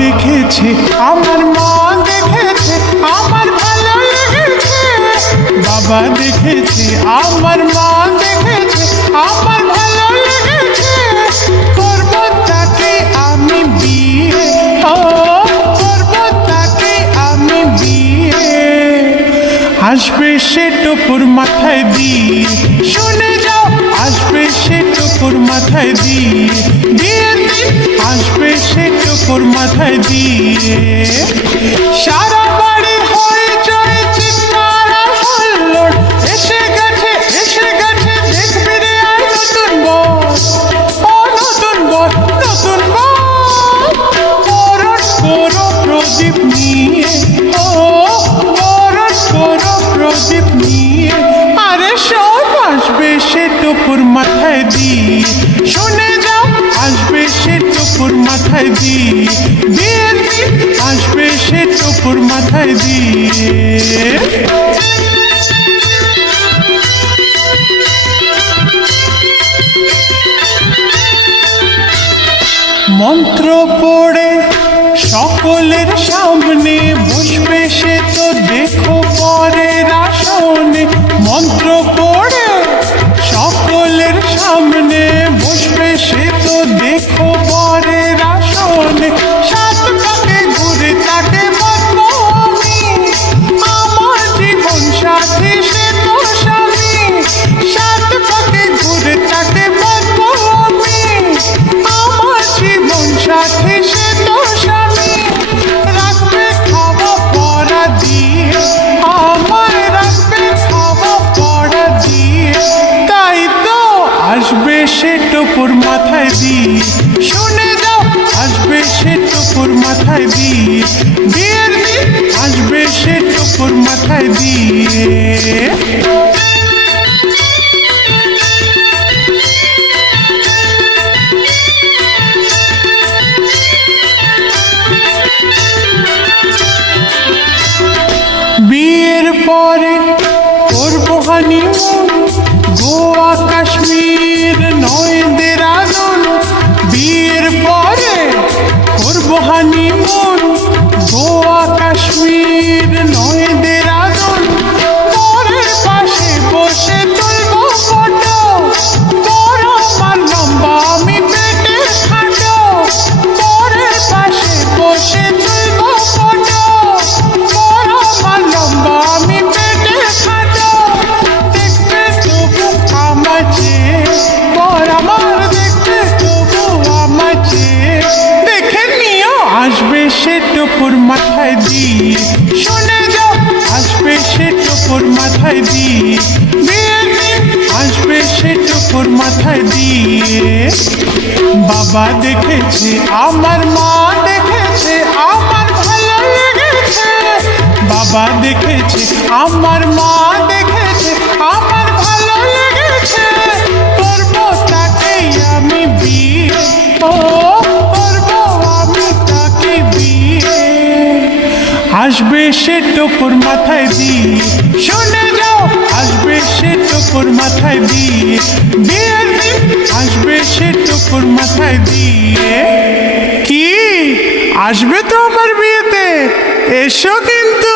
দেখেছে, আমার মা দেখেছে, আমার ভালো লেগেছে। বাবা দেখেছে, আমার মা দেখেছে, আমার ভালো লেগেছে। করব তাকে আমি বিয়ে, ও করব তাকে আমি বিয়ে। আসবে সে টোপর মাথায় দিয়ে, শুনে যাও, আসবে সে টোপর মাথায় দিয়ে। বিয়ের দিন আসবে সে টোপর মাথায় দিয়ে। সারা বাড়ি হইচই চিৎকার আর হুল্লোড়, এসে গেছে, এসে গেছে, দেখবি রে আর নতুন বর, ও নতুন বর, নতুন বর। বরণ করো প্রদীপ নিয়ে, ও বরণ করো প্রদীপ নিয়ে। আরে সব আসবে সে টোপর মাথায় দিয়ে, শুনে যাও, আসবে সে টোপর মাথায় দিয়ে। বিয়ের দিন আসবে সে টোপর মাথায় দিয়ে। মন্ত্র পড়ে সকলের সামনে বসবে সে, তো দেখো পরের আসনে। মন্ত্র পড়ে সকলের সামনে বসবে সে, তো দেখো পরের আসনে। সাত পাকে ঘুরে তাকে বলবো আমি, আমার জীবন সাথী সে তো স্বামী। সাত পাকে ঘুরে তাকে বলবো আমি, আমার জীবন সাথী সে তো স্বামী। রাখবে খাওয়া পড়া দিয়ে, আমায় রাখবে খাওয়া পড়া দিয়ে। তাই তো আসবে সে টোপর মাথায় দিয়ে, শুনে যাও, আসবে সে টোপর মাথায় দিয়ে। বিয়ের দিন আসবে সে টোপর মাথায় দিয়ে। বিয়ের পরে করবো হানিমুন, গোয়া কাশ্মীর নয় দেরাদুন। বিয়ের পরে করবো হানিমুন, গোয়া কাশ্মীর নয় দেরাদুন। বরের পাশে বসে তুলবো ফটো, বর আমার লম্বা আমি পেটে খাটো। বরের পাশে বসে তুলবো ফটো, বর আমার লম্বা আমি পেটে খাটো। দেখবে তবু আমার চেয়ে, বর আমার দেখবে তবু আমার চেয়ে। দেখে নিও, আসবে সে টোপর মাথায় দিয়ে, শুনে যাও, আসবে সে টোপর মাথায় দিয়ে। বিয়ের দিন আসবে সে টোপর মাথায় দিয়ে। বাবা দেখেছে, আমার মা দেখেছে, আমার ভালো লেগেছে। বাবা দেখেছে, আমার মা দেখেছে, আমার ভালো লেগেছে। করব তাকেই আমি বিয়ে, ও করব আমি তাকে বিয়ে। আসবে সে টোপর মাথায় দিয়ে, শুনে যাও, আসবে সে টোপর মাথায় দিয়ে। বিয়ের দিন আসবে সে টোপর মাথায় দিয়ে। কি আসবে তো আমার বিয়েতে? এসো কিন্তু।